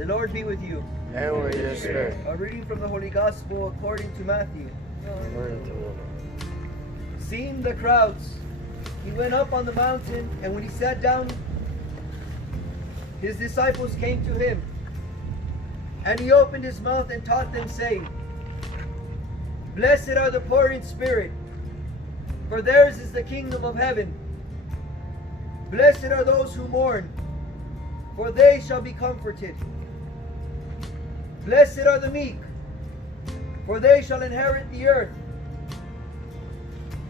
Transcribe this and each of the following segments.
The Lord be with you. And with your spirit. A reading from the Holy Gospel according to Matthew. Glory to the Lord. Seeing the crowds, he went up on the mountain, and when he sat down, his disciples came to him. And he opened his mouth and taught them, saying, Blessed are the poor in spirit, for theirs is the kingdom of heaven. Blessed are those who mourn, for they shall be comforted. Blessed are the meek, for they shall inherit the earth.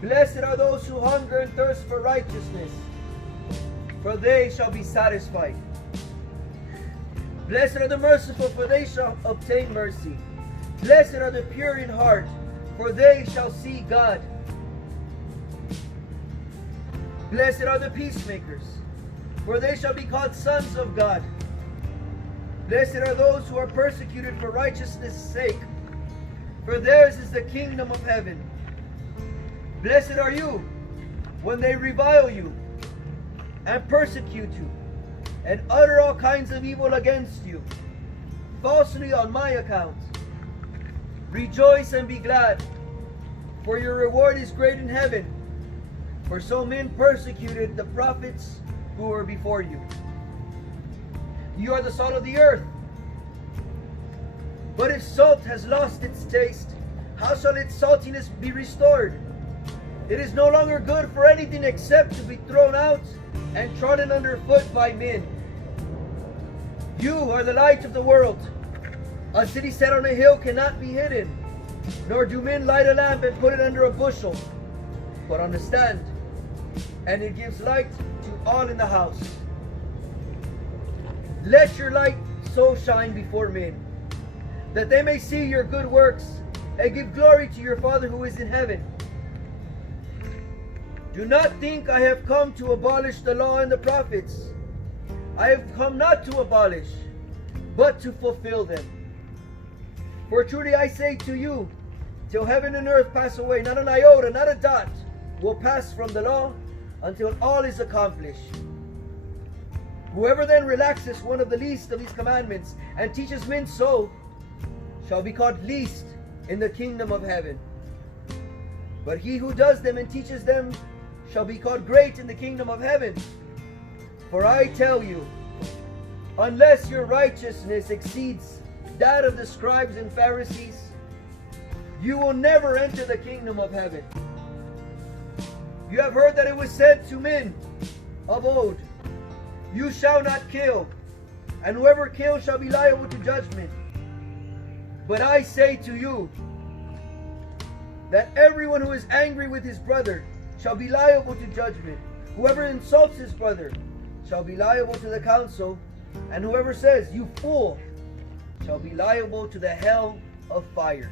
Blessed are those who hunger and thirst for righteousness, for they shall be satisfied. Blessed are the merciful, for they shall obtain mercy. Blessed are the pure in heart, for they shall see God. Blessed are the peacemakers, for they shall be called sons of God. Blessed are those who are persecuted for righteousness' sake, for theirs is the kingdom of heaven. Blessed are you when they revile you and persecute you and utter all kinds of evil against you, falsely on my account. Rejoice and be glad, for your reward is great in heaven. For so men persecuted the prophets who were before you. You are the salt of the earth. But if salt has lost its taste, how shall its saltiness be restored? It is no longer good for anything except to be thrown out and trodden underfoot by men. You are the light of the world. A city set on a hill cannot be hidden, nor do men light a lamp and put it under a bushel, but on a stand, and it gives light to all in the house. Let your light so shine before men, that they may see your good works and give glory to your Father who is in heaven. Do not think I have come to abolish the law and the prophets. I have come not to abolish, but to fulfill them. For truly I say to you, till heaven and earth pass away, not an iota, not a dot, will pass from the law until all is accomplished. Whoever then relaxes one of the least of these commandments and teaches men so, shall be called least in the kingdom of heaven. But he who does them and teaches them shall be called great in the kingdom of heaven. For I tell you, unless your righteousness exceeds that of the scribes and Pharisees, you will never enter the kingdom of heaven. You have heard that it was said to men of old, you shall not kill, and whoever kills shall be liable to judgment. But I say to you, that everyone who is angry with his brother shall be liable to judgment. Whoever insults his brother shall be liable to the council, and whoever says, you fool, shall be liable to the hell of fire.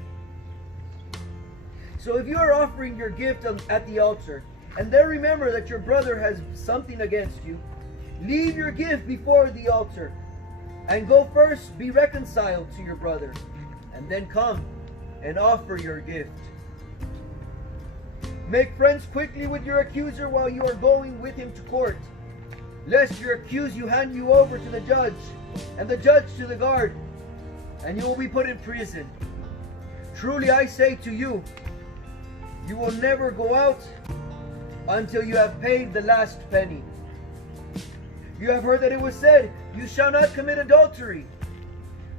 So if you are offering your gift at the altar, and then remember that your brother has something against you, leave your gift before the altar, and go first be reconciled to your brother, and then come and offer your gift. Make friends quickly with your accuser while you are going with him to court, lest your accuser hand you over to the judge, and the judge to the guard, and you will be put in prison. Truly I say to you, you will never go out until you have paid the last penny. You have heard that it was said, you shall not commit adultery.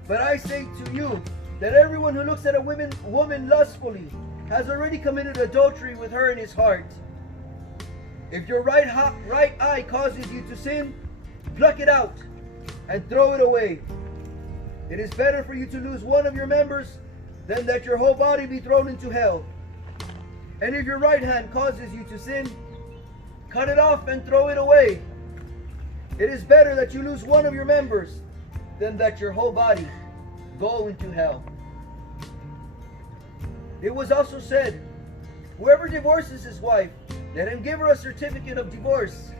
But I say to you, that everyone who looks at a woman lustfully has already committed adultery with her in his heart. If your right eye causes you to sin, pluck it out and throw it away. It is better for you to lose one of your members than that your whole body be thrown into hell. And if your right hand causes you to sin, cut it off and throw it away. It is better that you lose one of your members than that your whole body go into hell. It was also said, whoever divorces his wife, let him give her a certificate of divorce.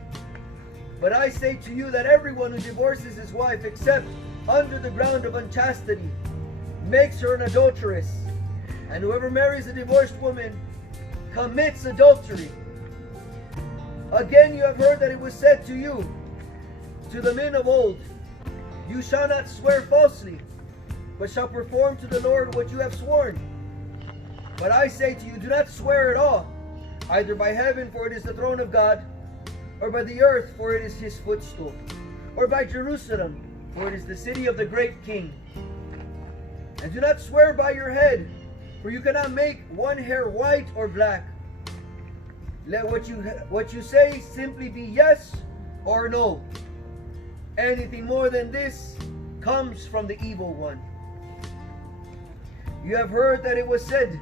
But I say to you that everyone who divorces his wife, except under the ground of unchastity, makes her an adulteress. And whoever marries a divorced woman commits adultery. Again, you have heard that it was said to you, to the men of old, You shall not swear falsely, but shall perform to the Lord what you have sworn. But I say to you, do not swear at all, either by heaven, for it is the throne of God, or by the earth, for it is his footstool, or by Jerusalem, for it is the city of the great king. And do not swear by your head, for you cannot make one hair white or black. Let what you say simply be yes or no. Anything more than this comes from the evil one. You have heard that it was said,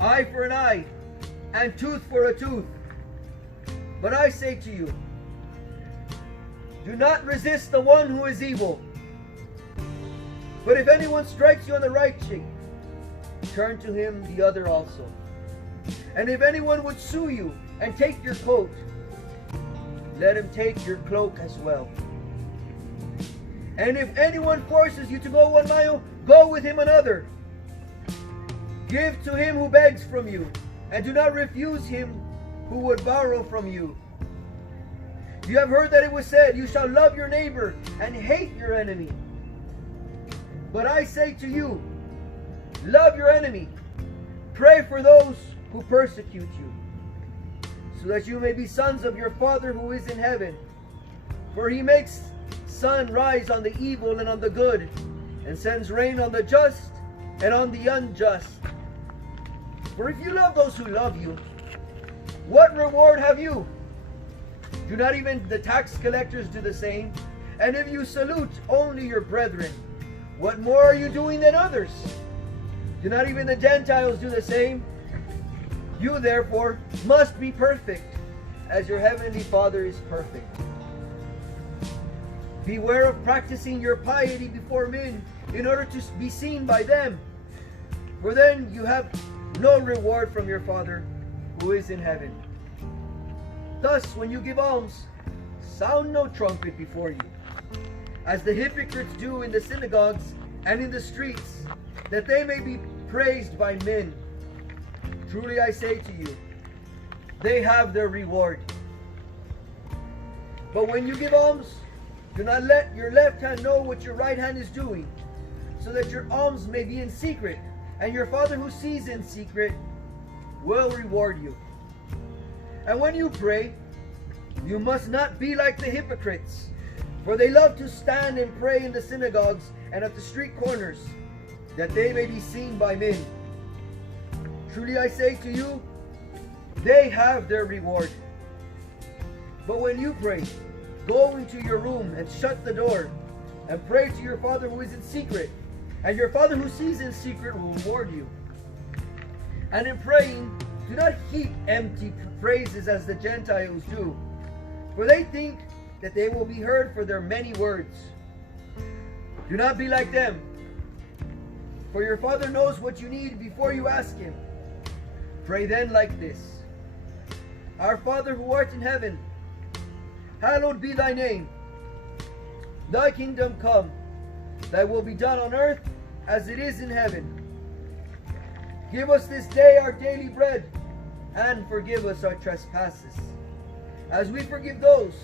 eye for an eye, and tooth for a tooth. But I say to you, do not resist the one who is evil. But if anyone strikes you on the right cheek, turn to him the other also. And if anyone would sue you and take your coat, let him take your cloak as well. And if anyone forces you to go 1 mile, go with him another. Give to him who begs from you, and do not refuse him who would borrow from you. You have heard that it was said, you shall love your neighbor and hate your enemy. But I say to you, love your enemy, pray for those who persecute you, so that you may be sons of your Father who is in heaven. For he makes sun rise on the evil and on the good, and sends rain on the just and on the unjust. For if you love those who love you, what reward have you? Do not even the tax collectors do the same? And if you salute only your brethren, what more are you doing than others? Do not even the Gentiles do the same? You therefore must be perfect, as your heavenly Father is perfect. Beware of practicing your piety before men in order to be seen by them, for then you have no reward from your Father who is in heaven. Thus, when you give alms, sound no trumpet before you, as the hypocrites do in the synagogues and in the streets, that they may be praised by men. Truly I say to you, they have their reward. But when you give alms, do not let your left hand know what your right hand is doing, so that your alms may be in secret, and your Father who sees in secret will reward you. And when you pray, you must not be like the hypocrites, for they love to stand and pray in the synagogues and at the street corners, that they may be seen by men. Truly I say to you, they have their reward. But when you pray, go into your room and shut the door, and pray to your Father who is in secret, and your Father who sees in secret will reward you. And in praying, do not heap empty phrases as the Gentiles do, for they think that they will be heard for their many words. Do not be like them, for your Father knows what you need before you ask him. Pray then like this: Our Father who art in heaven, hallowed be thy name. Thy kingdom come, thy will be done on earth as it is in heaven. Give us this day our daily bread, and forgive us our trespasses, as we forgive those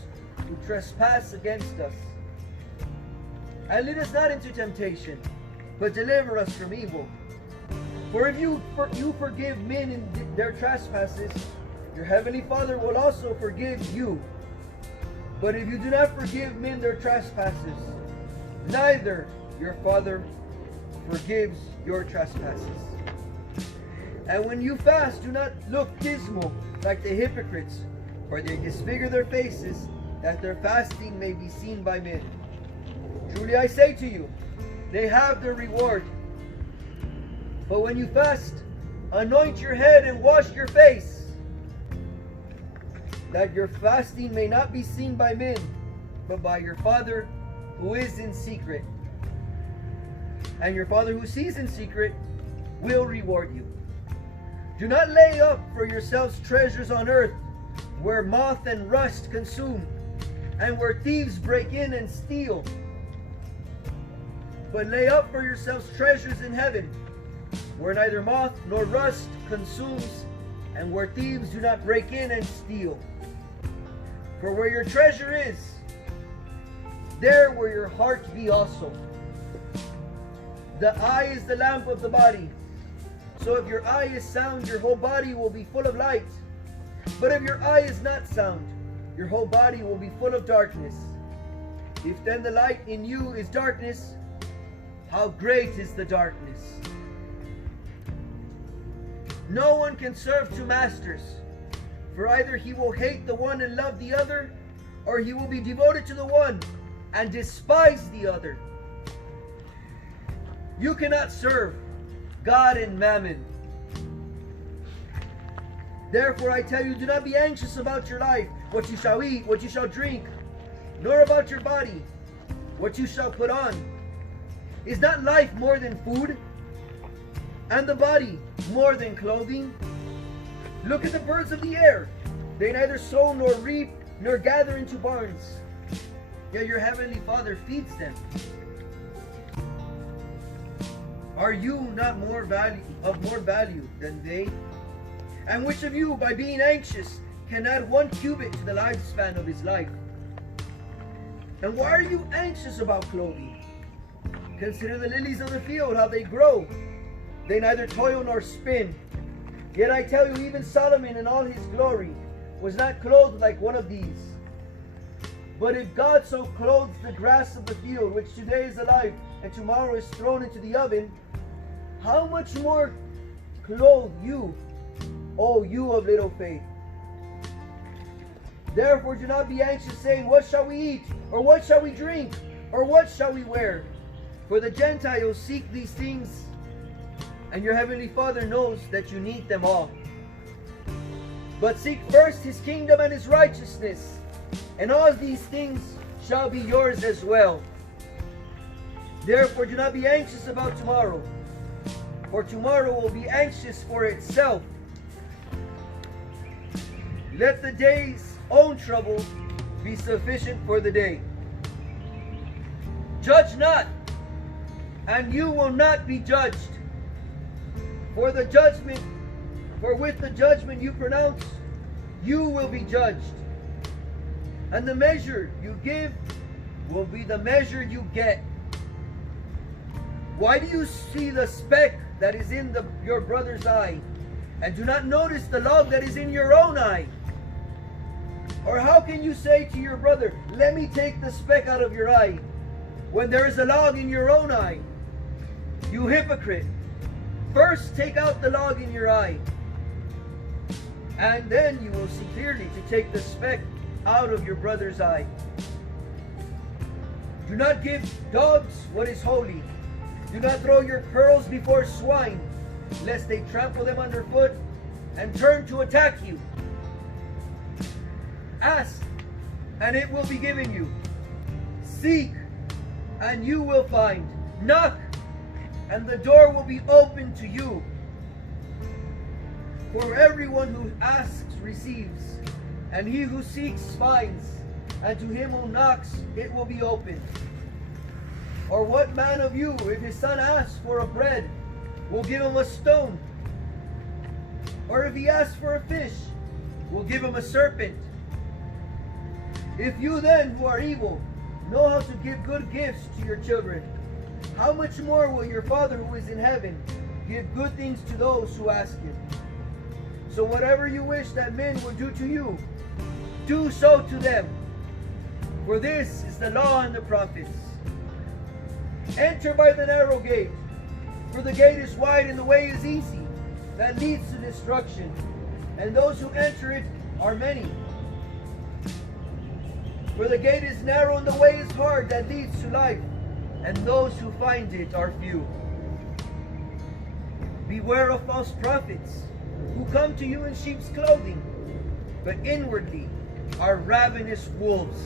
who trespass against us. And lead us not into temptation, but deliver us from evil. For if you forgive men in their trespasses, your heavenly Father will also forgive you. But if you do not forgive men their trespasses, neither your Father forgives your trespasses. And when you fast, do not look dismal like the hypocrites, for they disfigure their faces, that their fasting may be seen by men. Truly I say to you, they have their reward. But when you fast, anoint your head and wash your face, that your fasting may not be seen by men, but by your Father who is in secret. And your Father who sees in secret will reward you. Do not lay up for yourselves treasures on earth, where moth and rust consume, and where thieves break in and steal. But lay up for yourselves treasures in heaven, where neither moth nor rust consumes, and where thieves do not break in and steal. For where your treasure is, there will your heart be also. The eye is the lamp of the body. So if your eye is sound, your whole body will be full of light. But if your eye is not sound, your whole body will be full of darkness. If then the light in you is darkness, how great is the darkness? No one can serve two masters, for either he will hate the one and love the other, or he will be devoted to the one and despise the other. You cannot serve God and Mammon. Therefore I tell you, do not be anxious about your life, what you shall eat, what you shall drink, nor about your body, what you shall put on. Is not life more than food, and the body more than clothing? Look at the birds of the air. They neither sow nor reap nor gather into barns, yet your heavenly Father feeds them. Are you not of more value than they? And which of you, by being anxious, can add 1 cubit to the lifespan of his life? And why are you anxious about clothing? Consider the lilies of the field, how they grow. They neither toil nor spin. Yet I tell you, even Solomon in all his glory was not clothed like one of these. But if God so clothes the grass of the field, which today is alive and tomorrow is thrown into the oven, how much more clothe you, O you of little faith? Therefore do not be anxious, saying, what shall we eat? Or what shall we drink? Or what shall we wear? For the Gentiles seek these things, and your heavenly Father knows that you need them all. But seek first his kingdom and his righteousness, and all these things shall be yours as well. Therefore do not be anxious about tomorrow, for tomorrow will be anxious for itself. Let the day's own trouble be sufficient for the day. Judge not, and you will not be judged. For with the judgment you pronounce, you will be judged. And the measure you give will be the measure you get. Why do you see the speck that is in your brother's eye, and do not notice the log that is in your own eye? Or how can you say to your brother, let me take the speck out of your eye, when there is a log in your own eye? You hypocrite! First take out the log in your eye, and then you will see clearly to take the speck out of your brother's eye. Do not give dogs what is holy. Do not throw your pearls before swine, lest they trample them underfoot and turn to attack you. Ask, and it will be given you. Seek, and you will find. Knock, and the door will be opened to you. For everyone who asks receives, and he who seeks finds, and to him who knocks it will be opened. Or what man of you, if his son asks for a bread, will give him a stone? Or if he asks for a fish, will give him a serpent? If you then, who are evil, know how to give good gifts to your children, how much more will your Father who is in heaven give good things to those who ask him? So whatever you wish that men would do to you, do so to them. For this is the law and the prophets. Enter by the narrow gate, for the gate is wide and the way is easy, that leads to destruction, and those who enter it are many. For the gate is narrow and the way is hard that leads to life, and those who find it are few. Beware of false prophets, who come to you in sheep's clothing, but inwardly are ravenous wolves.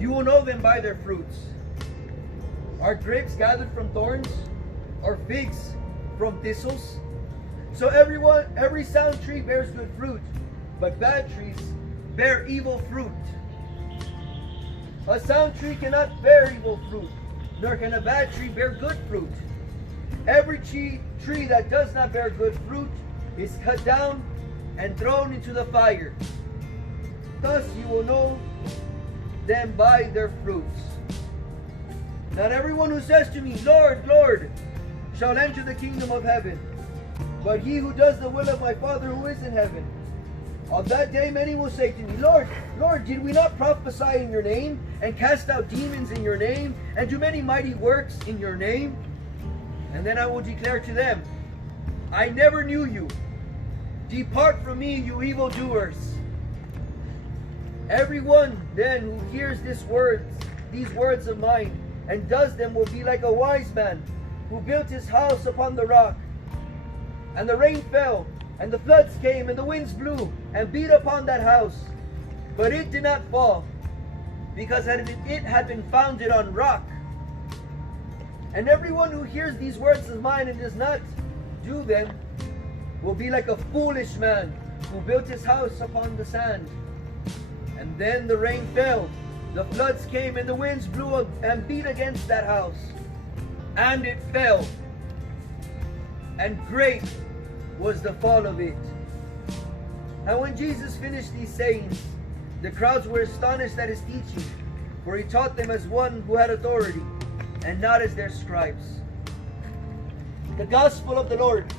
You will know them by their fruits. Are grapes gathered from thorns, or figs from thistles? So every sound tree bears good fruit, but bad trees bear evil fruit. A sound tree cannot bear evil fruit, nor can a bad tree bear good fruit. Every tree that does not bear good fruit is cut down and thrown into the fire. Thus you will know them by their fruits. Not everyone who says to me, Lord, Lord, shall enter the kingdom of heaven, but he who does the will of my Father who is in heaven. On that day many will say to me, Lord, Lord, did we not prophesy in your name, and cast out demons in your name, and do many mighty works in your name? And then I will declare to them, I never knew you. Depart from me, you evildoers. Everyone then who hears these words of mine, and does them will be like a wise man who built his house upon the rock. And the rain fell, and the floods came, and the winds blew, and beat upon that house. But it did not fall, because it had been founded on rock. And everyone who hears these words of mine and does not do them will be like a foolish man who built his house upon the sand. And then the rain fell, the floods came, and the winds blew and beat against that house. And it fell, and great was the fall of it. And when Jesus finished these sayings, the crowds were astonished at his teaching, for he taught them as one who had authority, and not as their scribes. The Gospel of the Lord.